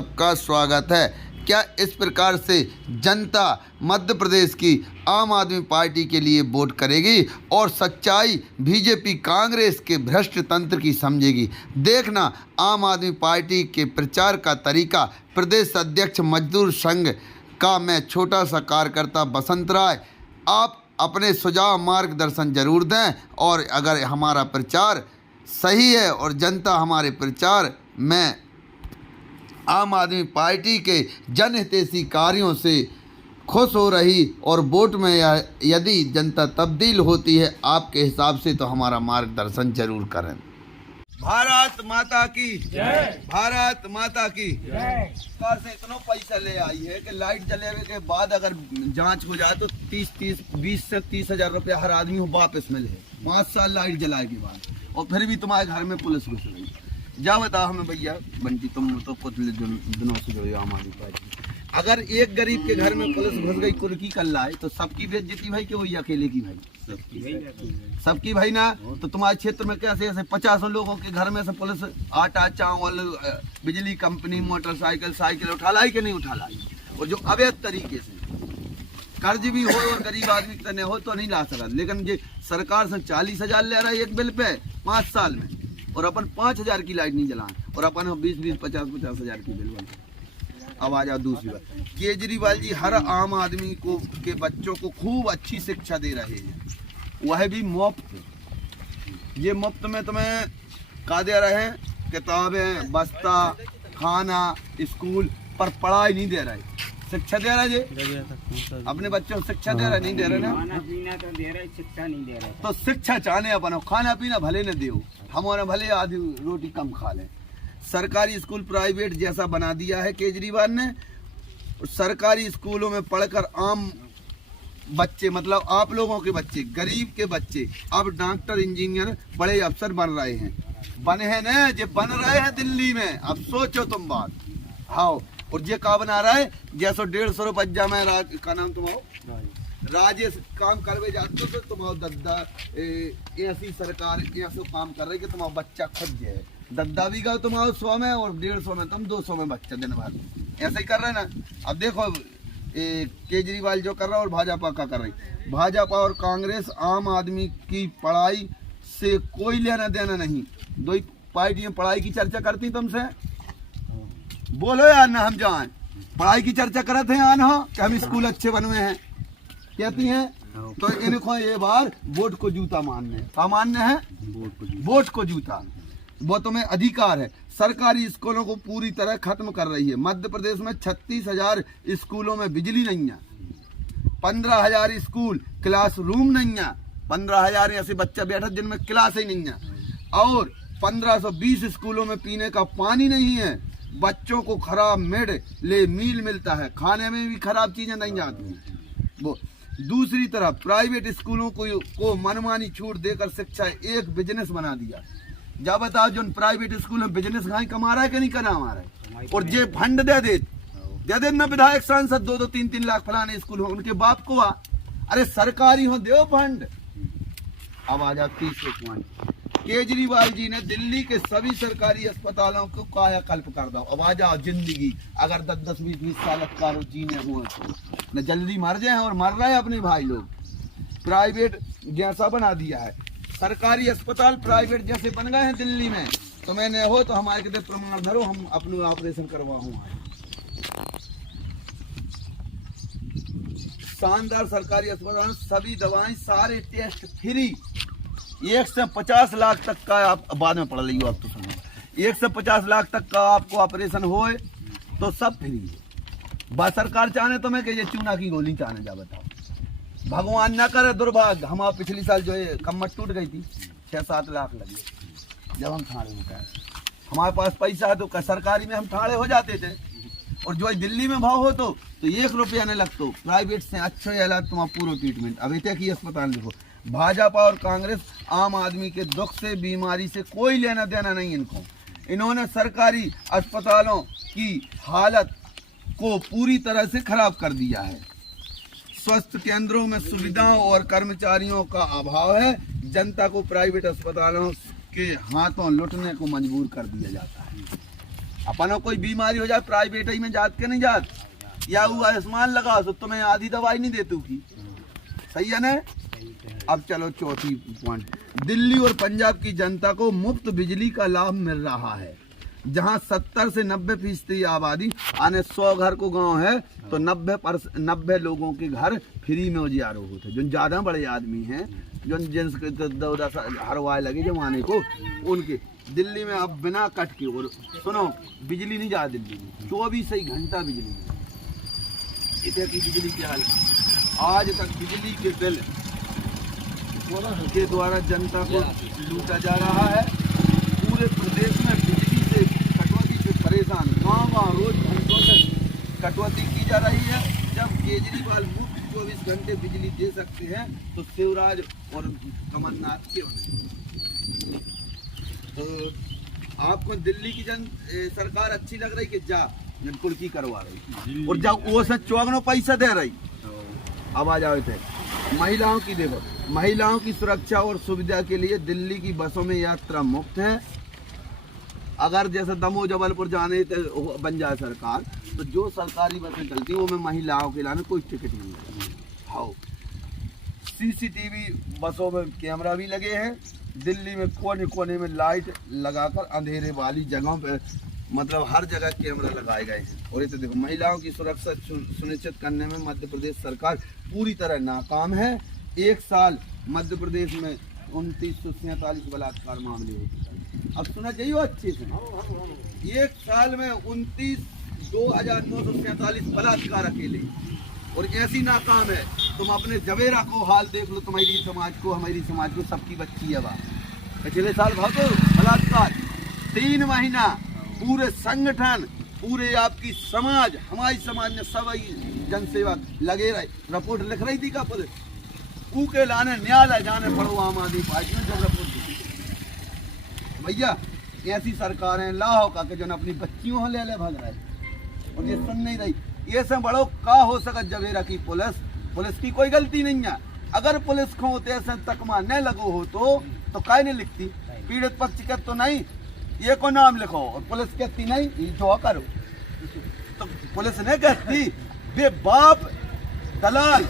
सबका स्वागत है। क्या इस प्रकार से जनता मध्य प्रदेश की आम आदमी पार्टी के लिए वोट करेगी और सच्चाई बीजेपी कांग्रेस के भ्रष्ट तंत्र की समझेगी? देखना आम आदमी पार्टी के प्रचार का तरीका। प्रदेश अध्यक्ष मजदूर संघ का मैं छोटा सा कार्यकर्ता बसंत राय, आप अपने सुझाव मार्गदर्शन जरूर दें। और अगर हमारा प्रचार सही है और जनता हमारे प्रचार में आम आदमी पार्टी के जनहितैषी कार्यों से खुश हो रही और वोट में यदि जनता तब्दील होती है आपके हिसाब से, तो हमारा मार्गदर्शन जरूर करें। भारत माता की जय, भारत माता की जय। सरकार से इतना पैसा ले आई है कि लाइट जलाने के बाद अगर जांच हो जाए तो 20 से 30 हजार रुपया हर आदमी को वापस मिले 5 साल लाइट जलाए के बाद, और फिर भी तुम्हारे घर में पुलिस घुस रही। जा बताओ हमें भैया बंटी, तुम तो कुछ दिनों से जुड़े आम आदमी पार्टी। अगर एक गरीब के घर में पुलिस घुस गई कुर्की कर लाए तो सबकी बेइज्जती भाई कि वही अकेले की भाई? सबकी भाई ना। तो तुम्हारे क्षेत्र में कैसे ऐसे 50 लोगों के घर में से पुलिस आटा चावल बिजली कंपनी मोटरसाइकिल साइकिल उठा लाई कि नहीं उठा लाई? और जो अवैध तरीके से कर्ज भी हो और गरीब आदमी तने हो तो नहीं ला सकता। लेकिन ये सरकार से 40 हजार ले रहा है एक बिल पे 5 साल में, और अपन 5 हजार की लाइट नहीं जलाएं, और अपन 20 50 हजार की बिल बना। अब आ जाओ दूसरी बात, केजरीवाल जी हर आम आदमी को के बच्चों को खूब अच्छी शिक्षा दे रहे हैं, वह भी मुफ्त। ये मुफ्त में तुम्हें क्या दे रहे हैं? किताबें, बस्ता, खाना, स्कूल, पर पढ़ाई नहीं दे रहे। शिक्षा दे रहा है अपने बच्चों को, शिक्षा दे रहा नहीं दे रहे ना? खाना पीना तो दे रहे, शिक्षा नहीं दे रहे। तो शिक्षा चाहने अपन खाना पीना भले न दो, हमारा भले आधी रोटी कम खा लें। सरकारी स्कूल प्राइवेट जैसा बना दिया है केजरीवाल ने। सरकारी स्कूलों में पढ़कर आम बच्चे, मतलब आप लोगों के बच्चे, गरीब के बच्चे अब डॉक्टर इंजीनियर बड़े अफसर बन रहे हैं। बने हैं न, जो बन रहे हैं दिल्ली में। अब सोचो तुम बात। हाँ, और ये का बना रहा है जैसो 150 रुपया में का नाम तुम्हारा राजेश काम करवे जाते हो तो तुम्हारा दद्दा ऐसी सरकार ऐसा काम कर रही है कि तुम्हारा बच्चा खुद जाए। दद्दा भी गए तुम्हारा 100 में और 150 में, तुम 200 में बच्चा दिन भर ऐसा ही कर रहे ना। अब देखो केजरीवाल जो कर रहा है और भाजपा का कर रही। भाजपा और कांग्रेस आम आदमी की पढ़ाई से कोई लेना देना नहीं। दो ही पार्टियां पढ़ाई की चर्चा करती तुमसे। बोलो यार ना, हम जाएं पढ़ाई की चर्चा करते हैं आना कि हम स्कूल अच्छे बनवे हैं कहती हैं। तो इनको ये बार वोट को जूता मानने क्या मानने हैं? वोट को जूता। वो तुम्हें अधिकार है। सरकारी स्कूलों को पूरी तरह खत्म कर रही है। मध्य प्रदेश में 36,000 स्कूलों में बिजली नहीं है। 15,000 स्कूल क्लासरूम नहीं है। 15,000 ऐसे बच्चा बैठा जिनमें क्लास ही नहीं है। और 1520 स्कूलों में पीने का पानी नहीं है। बच्चों को खराब मिड डे मील मिलता है, खाने में भी खराब चीजें नहीं जाती हैं। वो दूसरी तरफ प्राइवेट स्कूलों को मनमानी छूट देकर शिक्षा एक बिजनेस बना दिया। जा बताओ जो प्राइवेट स्कूल में बिजनेस कमा रहा है कि नहीं कमा रहा है? और ये फंड दे दे ना विधायक सांसद 2-2 3-3 लाख फलाने स्कूल हो उनके बाप को अरे सरकारी हो दो फंड। अब आ जाओ तीसरे पॉइंट। केजरीवाल जी ने दिल्ली के सभी सरकारी अस्पतालों को कायाकल्प कर दो। अब आ जाओ जिंदगी अगर 10-20 साल का जीने हुए तो न जल्दी मर जाए, और मर रहे हैं अपने भाई लोग। प्राइवेट जैसा बना दिया है। सरकारी अस्पताल प्राइवेट जैसे बन गए हैं दिल्ली में। तो मैंने हो तो हमारे कहते प्रमाण धरो, हम अपने ऑपरेशन करवाऊँ। शानदार सरकारी अस्पताल, सभी दवाएं, सारे टेस्ट फ्री। 1 से 50 लाख तक का आप बाद में पढ़ ली हो। आप तो सुनो 1 से 50 लाख तक का आपको ऑपरेशन होए तो सब फ्री है। बस सरकार चाहने तो मैं कि ये चूना की गोली चाहने। जा बताओ, भगवान ना करे दुर्भाग्य, हमारा पिछली साल जो है कमर टूट गई थी, 6-7 लाख लगे जब हम ठाणे में गए। हमारे पास पैसा है तो सरकारी में हम ठाणे हो जाते थे। और जो दिल्ली में भाव हो तो 1 रुपया नहीं लगता। प्राइवेट से अच्छे इलाज तुम्हारा पूरा ट्रीटमेंट। अब इतने की अस्पताल देखो। भाजपा और कांग्रेस आम आदमी के दुख से बीमारी से कोई लेना देना नहीं इनको। इन्होंने सरकारी अस्पतालों की हालत को पूरी तरह से खराब कर दिया है। स्वास्थ्य केंद्रों में सुविधाओं और कर्मचारियों का अभाव है। जनता को प्राइवेट अस्पतालों के हाथों लुटने को मजबूर कर दिया जाता है। अपना कोई बीमारी हो जाए प्राइवेट ही में जात के नहीं जात, या वो आयुष्मान लगा तो तुम्हें आधी दवाई नहीं देती की, सही है ना। अब चलो चौथी पॉइंट, दिल्ली और पंजाब की जनता को मुफ्त बिजली का लाभ मिल रहा है। जहां 70 से 90% आबादी आने 100 घर को गांव है तो 90 लोगों के घर फ्री में उजियारो होते हैं। जो ज्यादा बड़े आदमी हैं, जो जिनके 10 हरवाए लगे जमाने को, उनके दिल्ली में अब बिना कट के, और सुनो बिजली नहीं जा दिल्ली में 24 ही घंटा बिजली इतने की बिजली की हालत। आज तक बिजली के बिल के द्वारा जनता को लूटा जा रहा है। पूरे प्रदेश में बिजली से कटौती से परेशान, गाँव रोज घंटों से कटौती की जा रही है। जब केजरीवाल मुफ्त 24 घंटे बिजली दे सकते हैं तो शिवराज और कमलनाथ क्यों नहीं। तो आपको दिल्ली की सरकार अच्छी लग रही कि जा कुर्की करवा रही, और जब वो से चौगनों पैसा दे रही। अब आ जाओ थे महिलाओं की, देखो महिलाओं की सुरक्षा और सुविधा के लिए दिल्ली की बसों में यात्रा मुफ्त है। अगर जैसे दमोह जबलपुर जाने बन जाए सरकार, तो जो सरकारी बसें चलती हैं वो में महिलाओं के लाने कोई टिकट नहीं है। हाँ, सीसीटीवी बसों में कैमरा भी लगे हैं। दिल्ली में कोने कोने में लाइट लगाकर अंधेरे वाली जगहों पे, मतलब हर जगह कैमरा लगाए गए हैं। और ये तो देखो महिलाओं की सुरक्षा सुनिश्चित करने में मध्य प्रदेश सरकार पूरी तरह नाकाम है। एक साल मध्य प्रदेश में 2947 बलात्कार मामले होते। अब सुना चाहिए अच्छे से, एक साल में 29,947 बलात्कार अकेले, और ऐसी नाकाम है। तुम अपने जवेरा को हाल देख लो, तुम्हारी समाज को, हमारी समाज को, सबकी बच्ची है वहाँ। पिछले साल भागो बलात्कार 3 महीना पूरे संगठन, पूरे आपकी समाज, हमारी समाज ने सभी जनसेवा लगे रहे। रिपोर्ट लिख रही थी का पुलिस के लाने न्यायालय जाने पड़ो आम आदमी पार्टी में जब रिपोर्ट दी। भैया ऐसी सरकारें लाहो का जो अपनी बच्चियों ले भाग रहे, और ये सुन नहीं रही। ये सब बड़ो का हो सका जवेरा की पुलिस की कोई गलती नहीं है। अगर पुलिस को ऐसे तकमा न लगो हो तो काय नहीं लिखती, पीड़ित पक्ष का तो नहीं ये को नाम लिखो, और पुलिस कहती नहीं ये जो करो। तो पुलिस ने कहती बे बाप दलाल,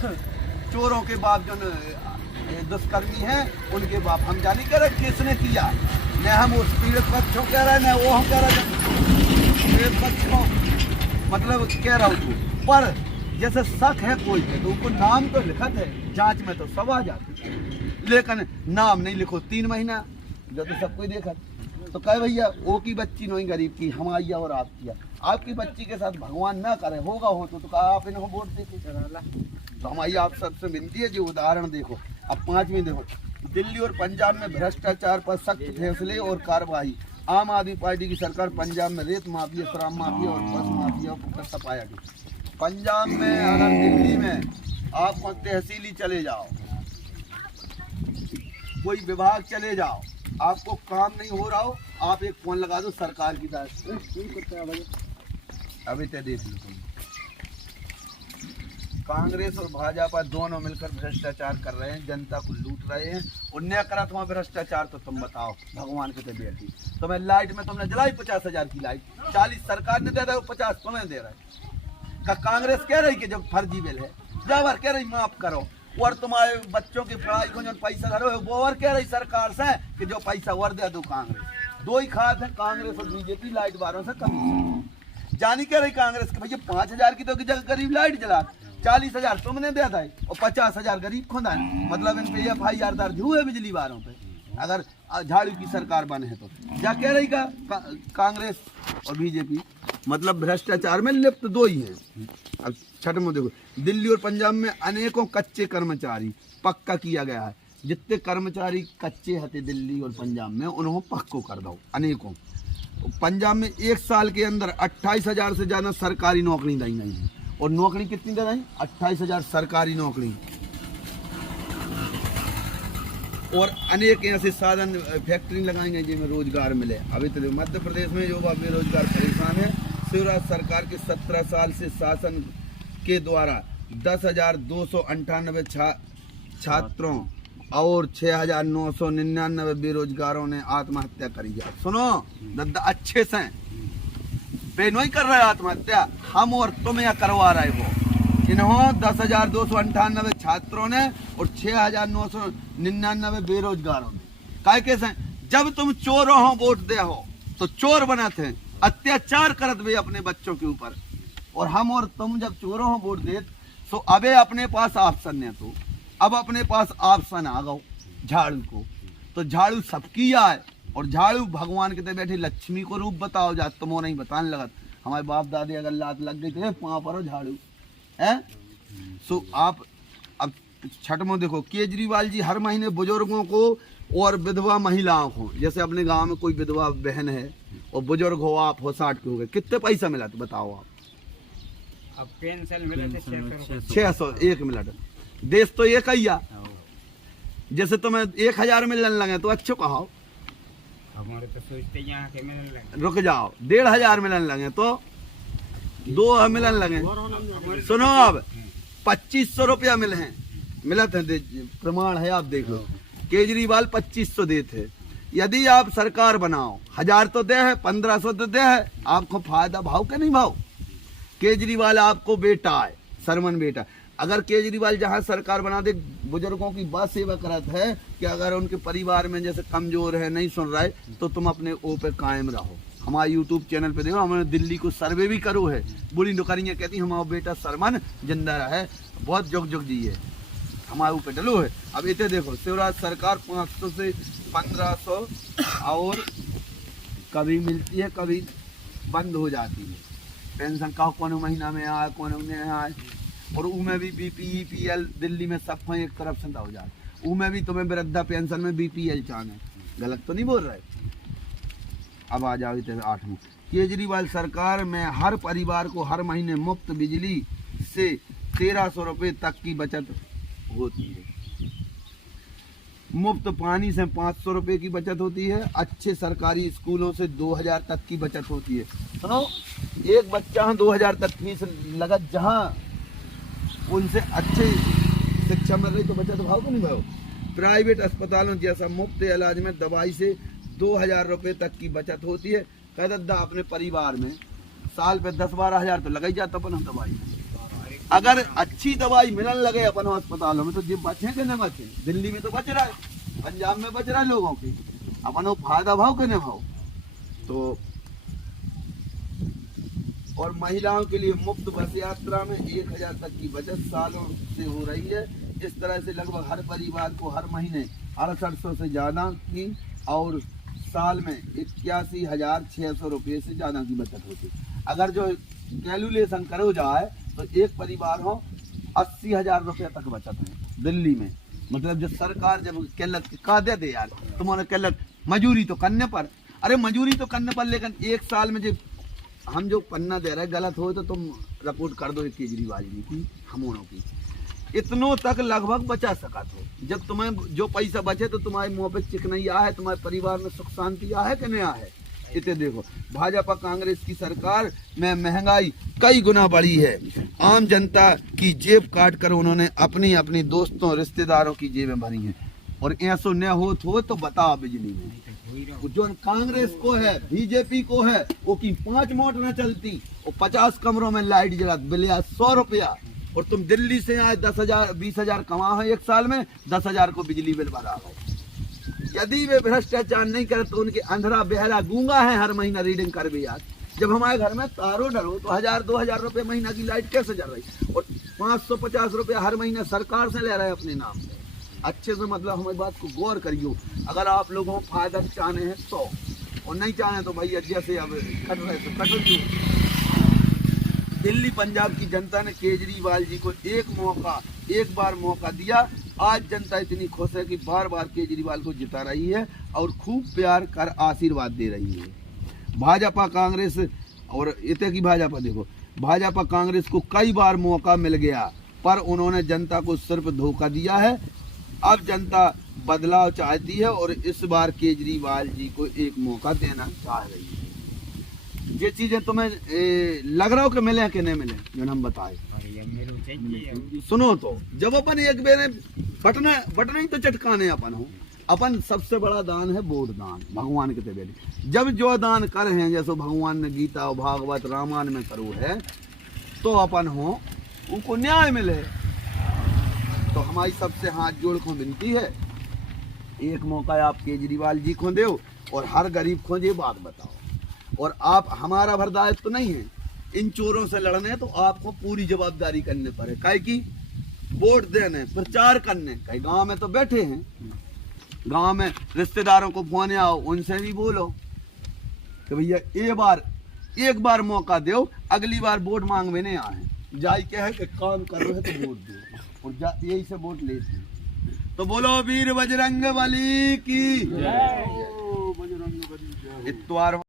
चोरों के बाप जो दुष्कर्मी हैं उनके बाप हम जानी कह रहे किसने किया, न हम उस पीड़ित पक्ष को कह रहे हैं, न वो हम कह रहे हैं पीड़ित पक्ष को, मतलब कह रहा हूँ। पर जैसे शक है कोई पे तो उनको नाम तो लिखत है, जांच में तो सब आ जाती, लेकिन नाम नहीं लिखो 3 महीना, जो तो सब कोई देखा। तो कहे भैया वो की बच्ची नहीं गरीब की, हमारी और आपकी बच्ची के साथ भगवान ना करे, होगा हो तो कहा आप इनको वोट देते। तो हमारी आप सबसे विनती है जो उदाहरण देखो। अब 5वीं देखो, दिल्ली और पंजाब में भ्रष्टाचार पर सख्त फैसले और कार्रवाई। आम आदमी पार्टी की सरकार पंजाब में रेत माफिया, शराब माफिया और बस माफिया को सफाया गया। पंजाब में अगर दिल्ली में आप तहसीली चले जाओ, कोई विभाग चले जाओ, आपको काम नहीं हो रहा हो, आप एक फोन लगा दो सरकार की तरफ, अभी तय देख लो। कांग्रेस और भाजपा दोनों मिलकर भ्रष्टाचार कर रहे हैं, जनता को लूट रहे हैं। और न करा तुम्हारा भ्रष्टाचार तो तुम बताओ भगवान के बेटी। तुम्हें लाइट में तुमने जलाई 50,000 की लाइट, 40 सरकार ने दे रहा है, 50 तुम्हें दे रहा है। कांग्रेस कह रही कि जब फर्जी बिल है, जब कह रही माफ करो, और तुम्हारे बच्चों की पढ़ाई को जो पैसा धरो वो और कह रही सरकार से कि जो पैसा और दे दो कांग्रेस। दो ही खाद है कांग्रेस और बीजेपी, लाइट वालों से कमी जानी कह रही कांग्रेस के भैया 5,000 की तो की जगह गरीब लाइट जला, 40,000 तुमने दिया था और 50,000 गरीब खुदा है। मतलब इन पे FIR दर्ज हुए बिजली वालों पे, अगर झाड़ू की सरकार बने है तो। क्या कह रही कांग्रेस और बीजेपी, मतलब भ्रष्टाचार में लिप्त दो ही हैं। अब छठवां देखो, दिल्ली और पंजाब में अनेकों कच्चे कर्मचारी पक्का किया गया है। जितने कर्मचारी कच्चे हते दिल्ली और पंजाब में उन्होंने पक्को कर दो अनेकों। पंजाब में 1 साल के अंदर 28,000 से ज़्यादा सरकारी नौकरी दी गई है। और नौकरी कितनी दे रही? 28,000 सरकारी नौकरी। और अनेक ऐसे साधन फैक्ट्री लगाई गई जिनमें रोजगार मिले। अभी तो मध्य प्रदेश में युवा बेरोजगार परेशान है। शिवराज सरकार के 17 साल से शासन के द्वारा 10,298 छात्रों और 6,999 बेरोजगारों ने आत्महत्या करी है। सुनो दद्दा अच्छे से वे नहीं कर रहे आत्महत्या, हम और तुम या करवा रहे हो। इन्हों 10,298 छात्रों ने और 6,999 बेरोजगारों ने। काय कैसे? जब तुम चोरों हो वोट दे हो तो चोर बना थे, अत्याचार करत वे अपने बच्चों के ऊपर, और हम और तुम जब चोरों हो वोट दे तो अबे अपने पास ऑप्शन है। तो अब अपने पास ऑप्शन आ गो झाड़ू को, तो झाड़ू सबकी आए, और झाड़ू भगवान के बैठे लक्ष्मी को रूप बताओ जा, तुम नहीं बताने लगत। हमारे बाप दादी अगर लात लग गई थे पाँव पर झाड़ू है। सो आप अब छठ में देखो, केजरीवाल जी हर महीने बुजुर्गों को और विधवा महिलाओं को, जैसे अपने गांव में कोई विधवा बहन है और बुजुर्ग हो, आप हो 60 के हो गए, कितने पैसा मिला तो बताओ आप? अब पेंशन मिले थे 600 1 मिनट। देश तो एक ही, जैसे तुम्हें 1000 मिलने लगे तो अच्छो कहो, हमारे तो सोचते यहाँ के मिलने लगे, रुक जाओ 1500 मिलने लगे तो 2 मिलने लगे। सुनो अब 2500 रुपया मिले हैं, मिला था, प्रमाण है आप देख लो। केजरीवाल 2500 देते। यदि आप सरकार बनाओ 1000 तो दे है, 1500 तो दे है, आपको फायदा भाव के नहीं भाव? केजरीवाल आपको बेटा है, सरमन बेटा। अगर केजरीवाल जहां सरकार बना दे, बुजुर्गों की बात सेवा करत है कि अगर उनके परिवार में जैसे कमजोर है, नहीं सुन रहा है, तो तुम अपने ओ पे कायम रहो। हमारे यूट्यूब चैनल पे देखो, हमने दिल्ली को सर्वे भी करो है, बुरी नौकरियाँ कहती हमारा बेटा सरमन जिंदा है, बहुत जुग जुग जी है, हमारे ऊपर डलो है। अब इतने देखो, शिवराज सरकार 500 से 1500 और कभी मिलती है, कभी बंद हो जाती है। पेंशन का कौन महीना में आए, कौन में आए, और उमें भी BPEPL दिल्ली में सब एक तरफ से हो जाए, उमें भी तुम्हें वृद्धा पेंशन में BPL चाहने, गलत तो नहीं बोल रहे। अब आ जाओ इतने 8 में, केजरीवाल सरकार में हर परिवार को हर महीने मुफ्त बिजली से 1300 रुपये तक की बचत होती है, मुफ्त पानी से 500 रुपये की बचत होती है, अच्छे सरकारी स्कूलों से 2000 तक की बचत होती है। सुनो, एक बच्चा 2000 तक फीस लगत, जहाँ उनसे अच्छे शिक्षा मिल रही तो बचत भाव को नहीं भाव। प्राइवेट अस्पतालों जैसा मुफ्त इलाज में दवाई से 2000 रुपये तक की बचत होती है। कहता अपने परिवार में साल पे 10-12 हजार तो लगा ही जाता अपन दवाई। अगर अच्छी दवाई मिलने लगे अपन अस्पतालों में तो जी बचे के न बचे। दिल्ली में तो बच रहा है, पंजाब में बच रहा है लोगों की, अपन फायदा भाव के न भाव। तो और महिलाओं के लिए मुफ्त बस यात्रा में 1000 तक की बचत सालों से हो रही है। इस तरह से लगभग हर परिवार को हर महीने 6800 से ज़्यादा की और साल में 81,600 रुपये से ज़्यादा की बचत होती है। अगर जो कैलकुलेशन करो जाए तो एक परिवार हो 80,000 रुपये तक बचत है दिल्ली में। मतलब जो सरकार जब कहलक का दे यार तुम्हारे कहलक मजूरी तो करने पर, अरे मजूरी तो करने पर, लेकिन एक साल में जो हम जो पन्ना दे रहे गलत हो तो तुम रिपोर्ट कर दो केजरीवाल जी की, हमों की। इतनों तक लगभग बचा सका तो जब तुम्हें जो पैसा बचे तो तुम्हारे मुँह पे चिकनैया है, तुम्हारे परिवार में सुख शांति है कि नहीं है। इतने देखो भाजपा कांग्रेस की सरकार में महंगाई कई गुना बढ़ी है। आम जनता की जेब काट कर उन्होंने अपनी अपनी दोस्तों रिश्तेदारों की जेबें भरी हैं। और ऐसा न हो तो बताओ बिजली में जो कांग्रेस को है बीजेपी को है वो की 5 मोट न चलती और 50 कमरों में लाइट जला बिल 100 रुपया। और तुम दिल्ली से आए 10,000 20,000 कमा है एक साल में, 10,000 को बिजली बिल भरा हो। यदि वे भ्रष्टाचार नहीं करे तो उनके अंधरा बेहरा गूंगा है, हर महीना रीडिंग कर भी यार। जब हमारे घर में तारो डरो तो 1000-2000 रुपये महीना की लाइट कैसे जल रही, और 550 रुपये हर महीना सरकार से ले रहे हैं अपने नाम से। अच्छे से मतलब हमारी बात को गौर करियो। अगर आप लोगों को फायदा चाहने हैं तो, और नहीं चाहें तो भैया जैसे अब कट रहे तो कट दो। दिल्ली पंजाब की जनता ने केजरीवाल जी को एक बार मौका दिया। आज जनता इतनी खुश है कि बार बार केजरीवाल को जिता रही है और खूब प्यार कर आशीर्वाद दे रही है। भाजपा कांग्रेस और इतने की भाजपा देखो, भाजपा कांग्रेस को कई बार मौका मिल गया पर उन्होंने जनता को सिर्फ धोखा दिया है। अब जनता बदलाव चाहती है और इस बार केजरीवाल जी को एक मौका देना चाह रही है। ये चीजें तुम्हें लग रहा हो कि मिले कि नहीं मिले जो हम बताए। सुनो तो जब अपन एक बेर बटना ही तो चटकाने अपन हो। अपन सबसे बड़ा दान है वोट दान, भगवान के तेरे जब जो दान कर हैं, जैसे भगवान ने गीता और भागवत रामायण में करो है, तो अपन हो उनको न्याय मिले। तो हमारी सबसे हाथ जोड़ को विनती है, एक मौका आप केजरीवाल जी को दो और हर गरीब को ये बात बताओ। और आप हमारा भरदायित्व तो नहीं है इन चोरों से लड़ने, तो आपको पूरी जवाबदारी करने पड़े, काहे की वोट देने, प्रचार करने। कई गांव में तो बैठे हैं, गांव में रिश्तेदारों को फोन आओ, उनसे भी बोलो कि भैया एक बार मौका दो, अगली बार वोट मांगने नहीं आए, जाई के है कि काम कर रहे हैं तो वोट दो, और यही से वोट लेते हैं। तो बोलो वीर बजरंग बली की जय। इतवार